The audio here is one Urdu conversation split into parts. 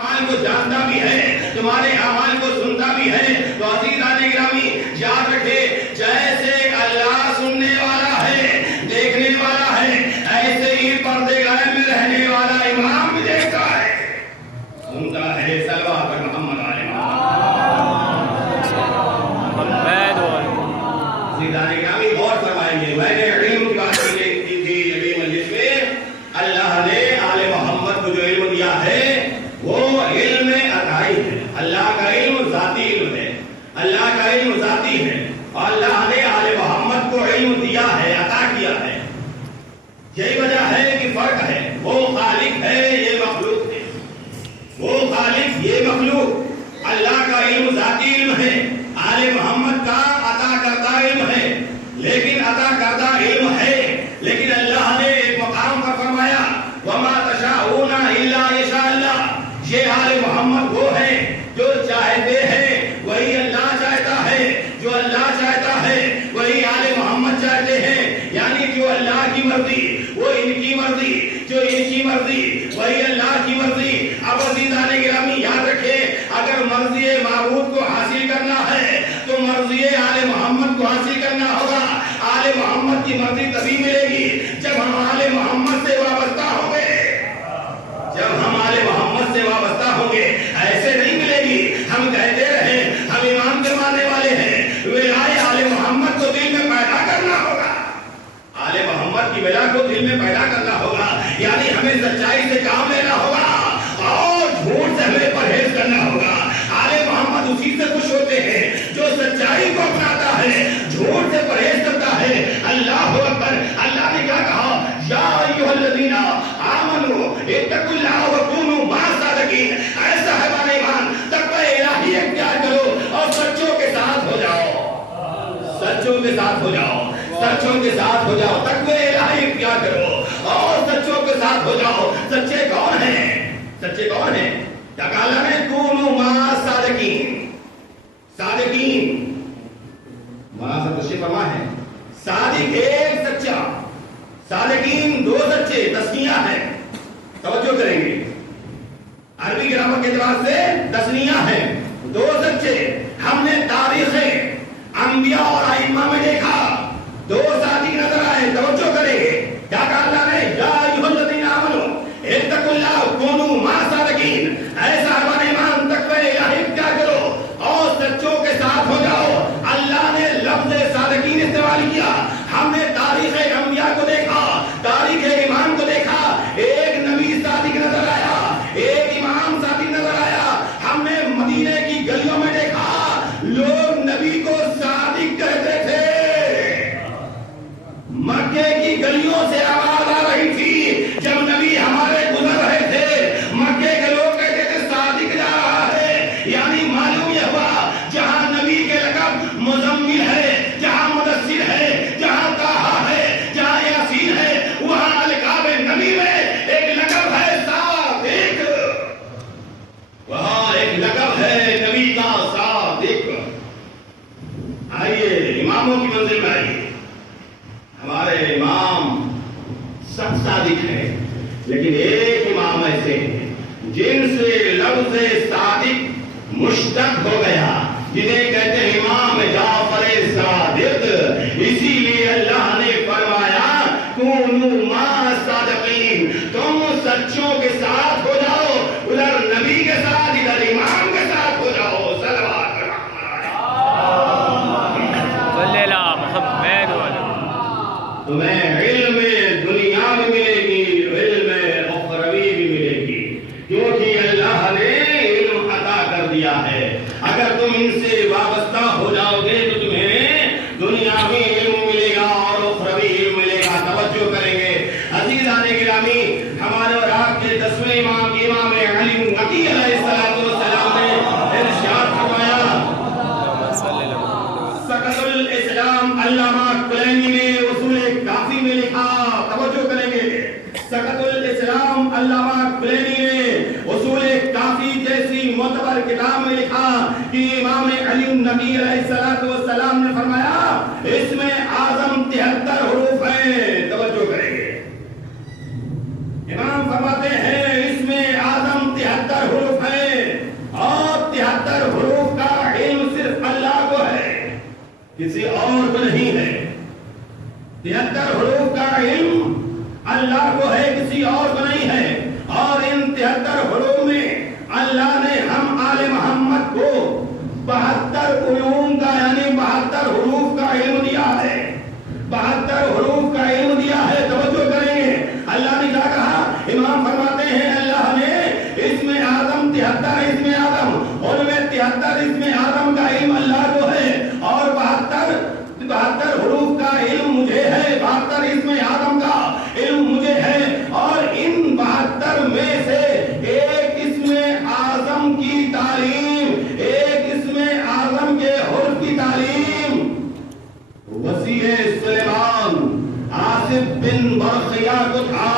اعمال کو جانتا بھی ہے، تمہارے اعمال کو سنتا بھی ہے. تو عزیزان گرامی یاد رکھے، جیسے اللہ سننے والا ہے، دیکھنے والا ہے، ایسے ہی پردے غائب میں رہنے والا امام بھی دیکھتا ہے، سنتا ہے. صلوات پر محمد علیہ عزیزان گرامی غور فرمائیں گے. میں نے علم کی بات کی تھی ابھی مجلس میں. اللہ نے آل محمد کو جو علم دیا ہے وہ علم عطائی ہے. اللہ کا علم ذاتی علم ہے، اللہ کا علم ذاتی ہے، اور اللہ نے آل محمد کو علم دیا ہے، عطا کیا ہے. یہی وجہ ہے کہ فرق ہے. وہ خالق ہے، یہ مخلوق ہے. وہ خالق، یہ مخلوق. اللہ کا علم ذاتی علم ہے، آل محمد کا عطا کردہ علم ہے. لیکن عطا کردہ علم ہے، لیکن اللہ نے ایک مقام پر فرمایا وَمَا تَشَاءُونَ إِلَّا يَشَاءَ اللَّهُ. یہ آل محمد وہ ہے جو چاہتے ہیں وہی اللہ چاہتا ہے، جو اللہ چاہتا ہے وہی آل محمد چاہتے ہیں. یعنی جو اللہ کی مرضی وہ ان کی مرضی، جو ان کی مرضی وہی اللہ کی مرضی. اب عزیزان گرامی یاد رکھے، اگر مرضی معبود کو حاصل کرنا ہے تو مرضی آل محمد کو حاصل کرنا ہوگا. آل محمد کی مرضی تبھی ملے گی جب ہم آل محمد سے وابستہ ہوں گے. جب ہم آل محمد سے وابستہ ہوں گے، ایسے نہیں ملے گی. ہم کہتے رہے ہم امام کے ماننے والے ہیں، ولائے آل محمد کو دل میں پیدا کرنا ہوگا. آل محمد کی ولا کو دل میں پیدا کرنا ہوگا. یعنی ہمیں سچائی سے کام لینا ہوگا اور جھوٹ سے ہمیں پرہیز کرنا ہوگا. آل محمد اسی سے خوش ہوتے ہیں جو سچائی کو اپناتا ہے، جھوٹ سے پرہیز کرتا ہے. اللہ اکبر. اللہ نے کیا کہا؟ یا ایھا الذین آمنوا اتقوا اللہ وکونوا مع الصادقین. اے صاحبان ایمان، تقوی الہی اختیار کرو اور سچوں کے ساتھ ہو جاؤ. سچوں کے ساتھ ہو جاؤ، سچوں کے ساتھ ہو جاؤ. تقوی الہی اختیار کرو اور سچوں کے ساتھ ہو جاؤ. سچے کون ہیں؟ سچے کون ہیں؟ اللہ نے کونوا مع الصادقین. صادقین مولانا صاحب تشریف فرما ہے. صادق ایک سچا، صادقین دو سچے. تسنیہ ہے، توجہ کریں گے. عربی گرامر کے اعتبار سے تسنیہ ہے، دو سچے. ہم نے تاریخ انبیاء اور ائمہ میں دیکھا دو صادق نظر آئے. توجہ کریں گے. کیا کہا اللہ نے؟ یا ایھا الذین آمنوا اتقوا اللہ وکونوا مع الصادقین. اے صاحبان ایمان، تقوی الہی اختیار کرو اور سچوں کے ساتھ ہو جاؤ. اللہ نے لفظ صادقین استعمال کیا. ہم نے تاریخ انبیاء کو دیکھا، تاریخ ایمان کو دیکھا. ایک نبی صادق نظر آیا، ایک امام صادق نظر آیا. ہم نے مدینے کی گلیوں میں دیکھا لوگ نبی کو صادق کہتے تھے. مکے کی گلیوں سے آواز آ رہی تھی جب نبی ہمارے گزر رہے تھے. مکے کے لوگ کہتے تھے صادق جا رہا ہے. یعنی معلوم یہ ہوا جہاں نبی کے لقب مزمل ہے، جہاں مدثر ہے، جہاں طٰہٰ ہے، جہاں یاسین ہے، وہاں القاب نبی میں ایک لقب ہے صادق. وہاں ایک لقب ہے نبی کا صادق. آئیے اماموں کی منزل میں آئیے. ہمارے امام سب صادق ہیں، لیکن ایک امام ایسے ہیں جن سے لفظ صادق مشتق ہو گیا، جنہیں کہتے ہیں امام جعفر صادق. اسی لیے اللہ نے فرمایا کونوا مع الصادقین. تم سچوں کے ساتھ ہو جاؤ، ادھر نبی کے ساتھ، ادھر امام کے ساتھ ہو جاؤ. صلوات تمہیں علم دنیا میں ملے گی، علم اخروی بھی ملے گی، کیونکہ اللہ نے علم عطا کر دیا ہے. اگر تم ان سے وابستہ ہو جاؤ گے تو تمہیں دنیا میں علم ملے گا اور اخروی علم ملے گا. توجہ کریں گے. عزیزان گرامی، ہمارے اور آپ کے 10ویں امام علی نقی علیہ السلام نے ارشاد فرمایا. سقط الاسلام علامہ کلینی نے کافی میں لکھا. توجہ کریں گے. سقط الاسلام علامہ کلینی نے اصول کافی جیسی معتبر کتاب میں لکھا کہ امام علی نبی علیہ السلام نے فرمایا اس میں اعظم 73 حروف ہیں. توجہ کریں گے. امام فرماتے ہیں اس میں اعظم 73 حروف ہیں. کسی اور کو نہیں ہے. 73 حروف کا علم اللہ کو ہے, کسی اور کو نہیں ہے. اور ان 73 حروف میں اللہ نے ہم آل محمد کو 72 علوم کا یعنی 72 حروف کا علم دیا ہے. 72 حروف کا علم دیا ہے. توجہ کریں گے اللہ نے کیا کہا. امام فرماتے ہیں اللہ نے اسم اعظم 73 اسم اعظم ان میں 73 اسم اعظم کا علم اللہ کو ہے اور 72 حروف کا علم مجھے ہے. 72 اسم اعظم کا علم مجھے ہے. اور ان 72 میں سے ایک اسم اعظم کی تعلیم, ایک اسم اعظم کے حرف کی تعلیم وسیع سلیمان آصف بن برقیہ کو تھا.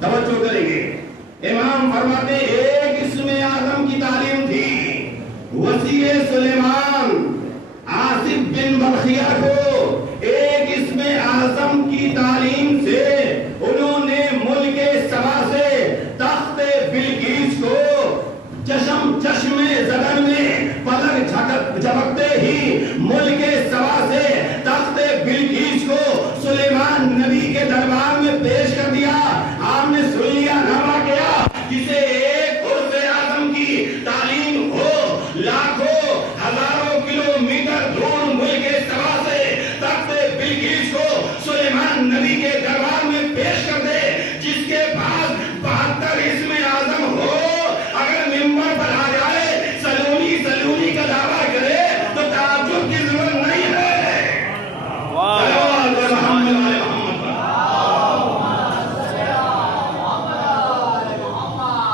توجہ کریں گے امام فرماتے ایک اسم اعظم کی تعلیم تھی وسیع سلیمان آصف بن برقیہ کو. ایک اسم اعظم کی تعلیم سے انہوں نے ملک سبا سے تخت بلقیس کو چشم زدن میں پلک جھپکتے ہی ملک سبا سے تخت بلقیس کو سلیمان نبی کے دربار میں پیش کر دیا. آپ نے سن لیا نامہ کیا جسے ایک حرف اعظم کی تعلیم ہو لاکھوں ہزاروں کلومیٹر دور ملک سبا سے تخت بلقیس کو سلیمان نبی کے دربار میں پیش کر دے. جس کے پاس 72 اسم اعظم ہو اگر ممبر پر آ جائے سلونی کا دعویٰ کرے تو تعجب کی ضرورت نہیں ہے.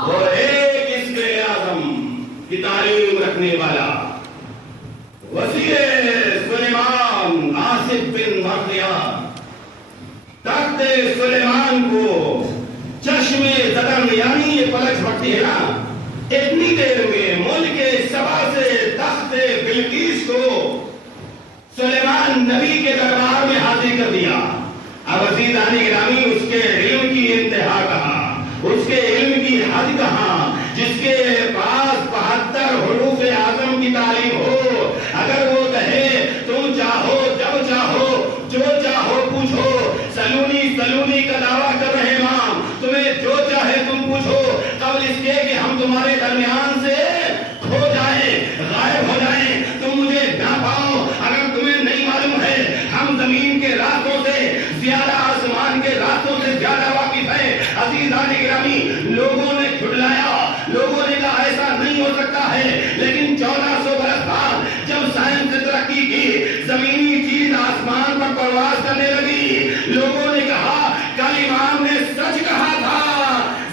اور ایک اسم اعظم کی تعلیم رکھنے والا وسیع سلیمان آصف بن برقیہ تخت سلیمان کو چشم زدن یعنی یہ پلک جھپکتی ہے نا اتنی دیر میں ملک سبا سے تخت بلقیس کو سلیمان نبی کے دربار میں حاضر کر دیا. اب عزیزان گرامی اس کے علم کی انتہا کہاں, اس کے علم کی حد کہاں جس کے پاس 72 حروف اعظم کی تعلیم ہو. اگر وہ کہے تم چاہو جب چاہو جو چاہو پوچھو سلونی کا دعویٰ کر رہے امام تمہیں جو چاہے تم پوچھو قبل اس کے کہ ہم تمہارے درمیان سے کھو جائیں غائب ہو جائیں تم مجھے نہ پاؤ. اگر تمہیں نہیں معلوم ہے ہم زمین کے راستوں سے زیادہ آسمان کے راستوں سے زیادہ واقف ہیں. عزیزان گرامی لوگوں نے جھٹلایا, لوگوں نے کہا ایسا نہیں ہو سکتا ہے. لیکن 1400 برس بعد جب سائنس نے ترقی کی زمینی چیز آسمان پر پرواز کرنے لگی لوگوں نے کہا کل امام نے سچ کہا تھا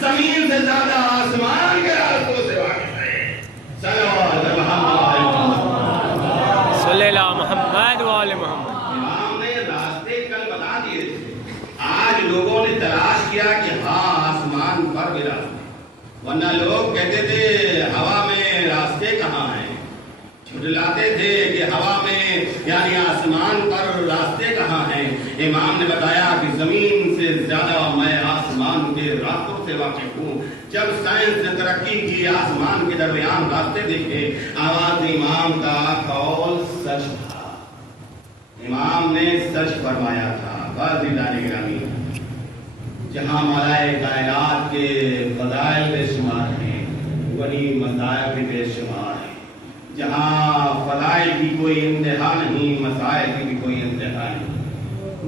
زمین سے زیادہ آسمان کے راستوں سے واقف ہے. صلوات محمد وعلی محمد. امام نے راستے کل بتا دیے تھے. آج لوگوں نے تلاش کیا کہ ہاں آسمان پر بھی راستے, ورنہ لوگ کہتے تھے ہوا میں راستے کہاں ہیں. جھٹلاتے تھے کہ ہوا میں یعنی آسمان پر راستے کہاں ہیں. امام نے بتایا کہ زمین سے زیادہ میں آسمان کے راستوں سے واقف ہوں. جب سائنس نے ترقی کی آسمان کے درمیان راستے دیکھے آواز امام کا قول سچ تھا. امام نے سچ فرمایا تھا. عزیزان گرامی جہاں مالائے کائنات کے فضائل بے شمار ہیں وہی مصائب بھی بے شمار ہیں. جہاں فضائل کی کوئی انتہا نہیں مسائل کی بھی کوئی انتہا نہیں.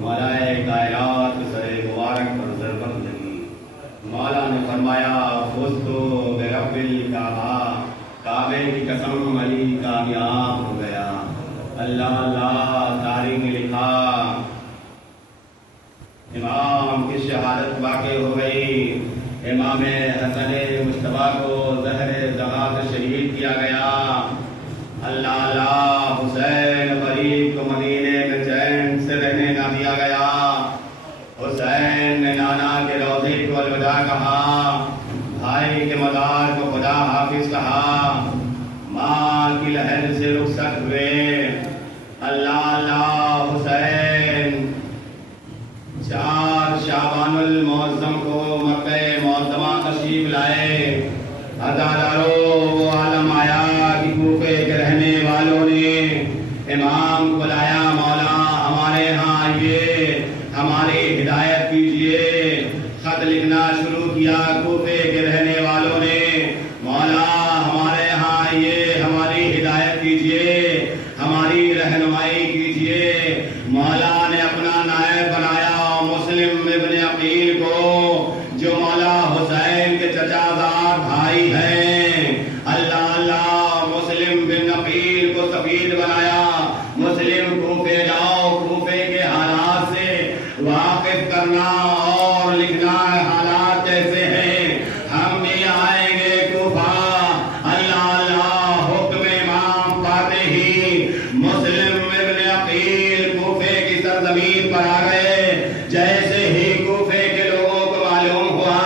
مالائے کائنات سر مبارک پر ضربت نہیں. مولا نے فرمایا فزتو برب الکعبہ, کعبے کی قسم علی کامیاب ہو گیا. اللہ اللہ تاریخ نے لکھا امام کی شہادت واقع ہو گئی. امام حسن مصطفیٰ کو زہر زغا سے شہید کیا گیا. اللہ اللہ حسین فرید کو مدینے میں چین سے رہنے نہ دیا گیا. حسین نے نانا کے روضے کو الوداع کہا, بھائی کے مزار کو خدا حافظ کہا, ماں کی لہر سے رخصت ہوئے. اللہ اللہ حسین 4 شعبان المعظم کو مکہ معظمہ تشریف لائے. عزادارو وہ عالم آیا کہ کوفے کے رہنے والوں نے امام کو لایا مولا ہمارے ہاں یہ ہماری ہدایت کیجئے، ہماری رہنمائی کیجئے۔ مولا نے اپنا نائب بنایا مسلم ابن عقیل کو، جو مولا حسین کے چچا زاد بھائی ہیں۔ اللہ اللہ، مسلم بن عقیل کو سفیر بنایا۔ مسلم کوفے جاؤ، کوفے کے حالات سے واقف کرنا اور لکھنا حالات کیسے ہیں۔ ہم بھی آئیں گے کوفہ، اللہ اللہ، حکم امام فاتحی مسلم ابن عقیل کوفے کی سرزمین پر آ گئے۔ جیسے ہی کوفے کے لوگوں کو معلوم ہوا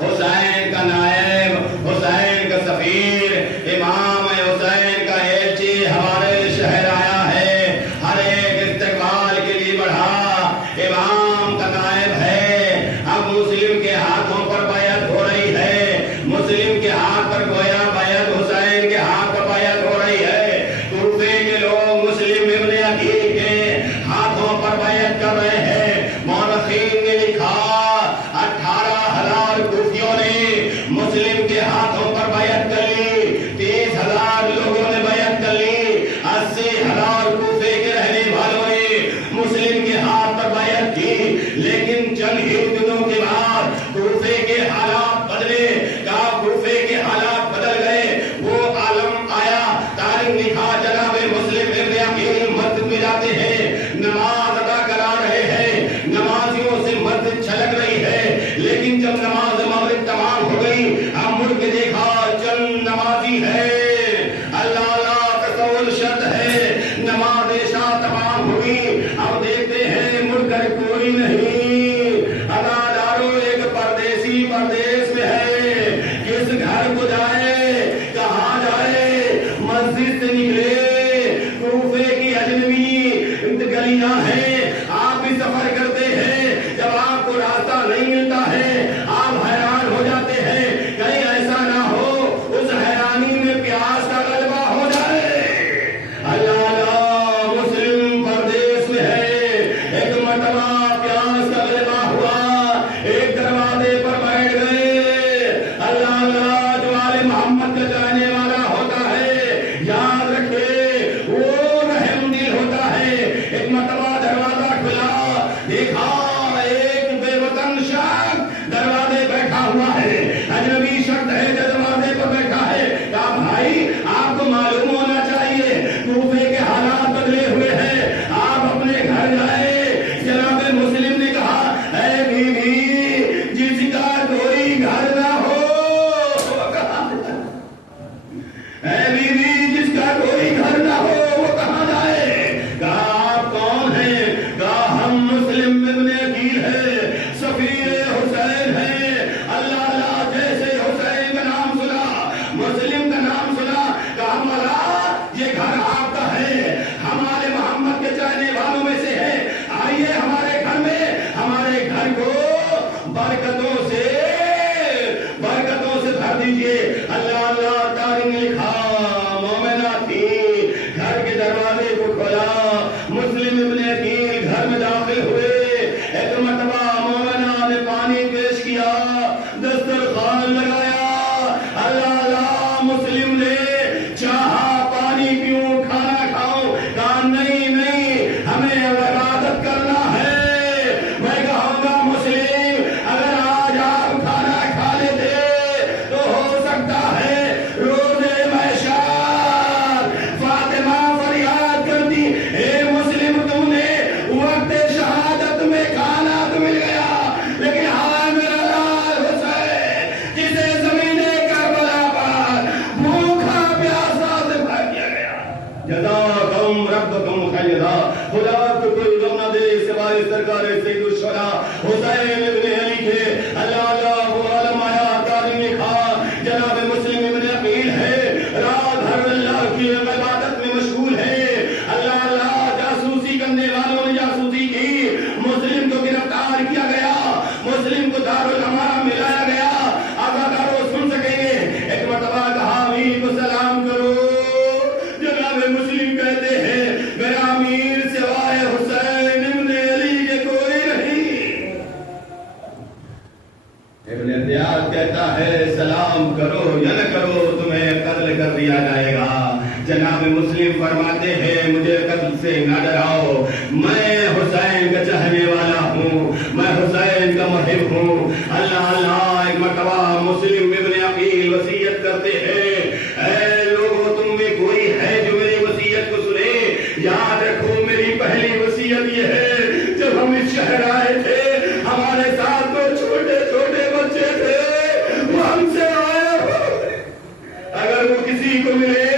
حسین کا نائب، حسین کا سفیر، امام حسین کا ایلچی ہمارے شہر آیا ہے، ہر ایک استقبال کے لیے بڑھا۔ امام کا نائب ہے، اب مسلم کے ہاتھوں پر بیعت ہو رہی ہے، مسلم کے ہاتھ پر گویا بیعت حسین کے ہاتھ پر بیعت ہو رہی ہے۔ کوفے کے لوگ مسلم ابن عقیل کے ہاتھوں پر بیعت کر رہے ہیں۔ مورخین نے لکھا 18,000 کوفیوں نے مسلم کے ہاتھوں پر بیعت کر لی، 30,000 لوگوں نے بیعت کر لی، 80,000 کوفے کے رہنے والوں نے مسلم کے ہاتھ پر بیعت کی۔ لیکن چند ہی دنوں کے بعد کوفے کے حالات بدلے، کوفے کے حالات بدل گئے۔ وہ عالم آیا، تاریخ لکھا، جناب مسلم ابن عقیل مسجد میں جاتے ہیں، نماز ادا کرا رہے ہیں، نمازیوں سے مسجد چھلک رہی ہے۔ لیکن جب نماز مغرب تمام ہو گئی، ہم مڑ کے دیکھا چند نمازی ہے، اللہ اللہ تصور شرط ہے، نماز عشاء تمام ہوئی، اب دیکھتے ہیں مڑ کر کوئی نہیں۔ ادادارو ایک پردیسی پردیس میں ہے، کس گھر کو جائے، کہاں جائے، مسجد سے نکلے، کوفے کی اجنبی گلیاں ہیں، آپ بھی سفر کرتے ہیں، جب آپ کو راستہ نہیں ملتا ہے آپ حیران ہو جاتے ہیں، کہیں ایسا نہ ہو اس حیرانی میں پیاس کا غلبہ ہو جائے۔ اللہ اللہ، مسلم پردیس میں ہے، ایک مرتبہ پیاس کا غلبہ ہوا، ایک دروازے پر بیٹھ گئے۔ اللہ اللہ، جو آل محمد کا جانے والا ہوتا ہے یاد رکھے وہ رحم دل ہوتا ہے۔ ایک مرتبہ دروازہ کھلا، دیکھا ایک بے وطن شخص دروازے بیٹھا ہوا ہے، اجنبی شخص ہے جو دروازے پر بیٹھا ہے۔ کہا بھائی آپ کو معلوم ہونا چاہیے کوفے کے حالات بدلے ہوئے ہیں، آپ اپنے گھر جائے۔ جناب مسلم نے کہا اے بیوی، جس کا کوئی گھر نہ ہو، اے بیوی جس کا کوئی گھر نہ ہو وہ کہاں جائے؟ کہا آپ کون ہیں؟ کہا ہم مسلم ابن عقیل ہیں، سفیر حسین ہیں۔ اللہ اللہ، جیسے حسین کا نام سنا، مسلم کا نام سنا، کہا مولا یہ گھر آپ کا ہے، ہمارے محمد کے چاہنے والوں میں سے ہے، آئیے ہمارے گھر میں، ہمارے گھر کو برکتوں سے بھر دیجئے۔ اللہ اللہ، تاریخ نے لکھا مومنہ تھی، گھر کے دروازے کو کھولا، مسلم ابن عقیل گھر میں داخل ہوئے۔ ایک مرتبہ مومنہ نے پانی پیش کیا، دسترخوان لگایا۔ اللہ اللہ، مسلم نے چاہا پانی پیوں، کھانا کھاؤں، کہا نہیں نہیں، ہمیں عبادت کرنا ہے۔ میں کہوں گا مسلم، اگر آج آپ کھانا کھا لیتے تو ہو سکتا ہے روزے محشر فاطمہ فریاد کرتی، اے مسلم تم نے وقت شہادت میں کھانا تو مل گیا، لیکن ہاں میرا لال حسین جسے زمین کربلا پر بھوکا پیاسا سے پھینک دیا گیا۔ جزاکم ربکم خیرا، خدا کو کوئی غم نہ دے سوائے سرکار سید الشہداء حسین ابن علی کے۔ اللہ اللہ، وہ عالم آیا، تاریخ لکھا، جناب مسلم ابن عقیل ہے، رات بھر اللہ کی عبادت میں مشغول ہے۔ اللہ اللہ، جاسوسی کرنے والوں نے جاسوسی کی، مسلم کو گرفتار کیا گیا، مسلم کو دارالامارہ ملایا گیا۔ آزادارو سن سکیں گے، ایک مرتبہ کہا امیر کو سلام کرو۔ جناب مسلم کہتے ہیں میرا امیر سوائے اگر وہ کسی کو ملے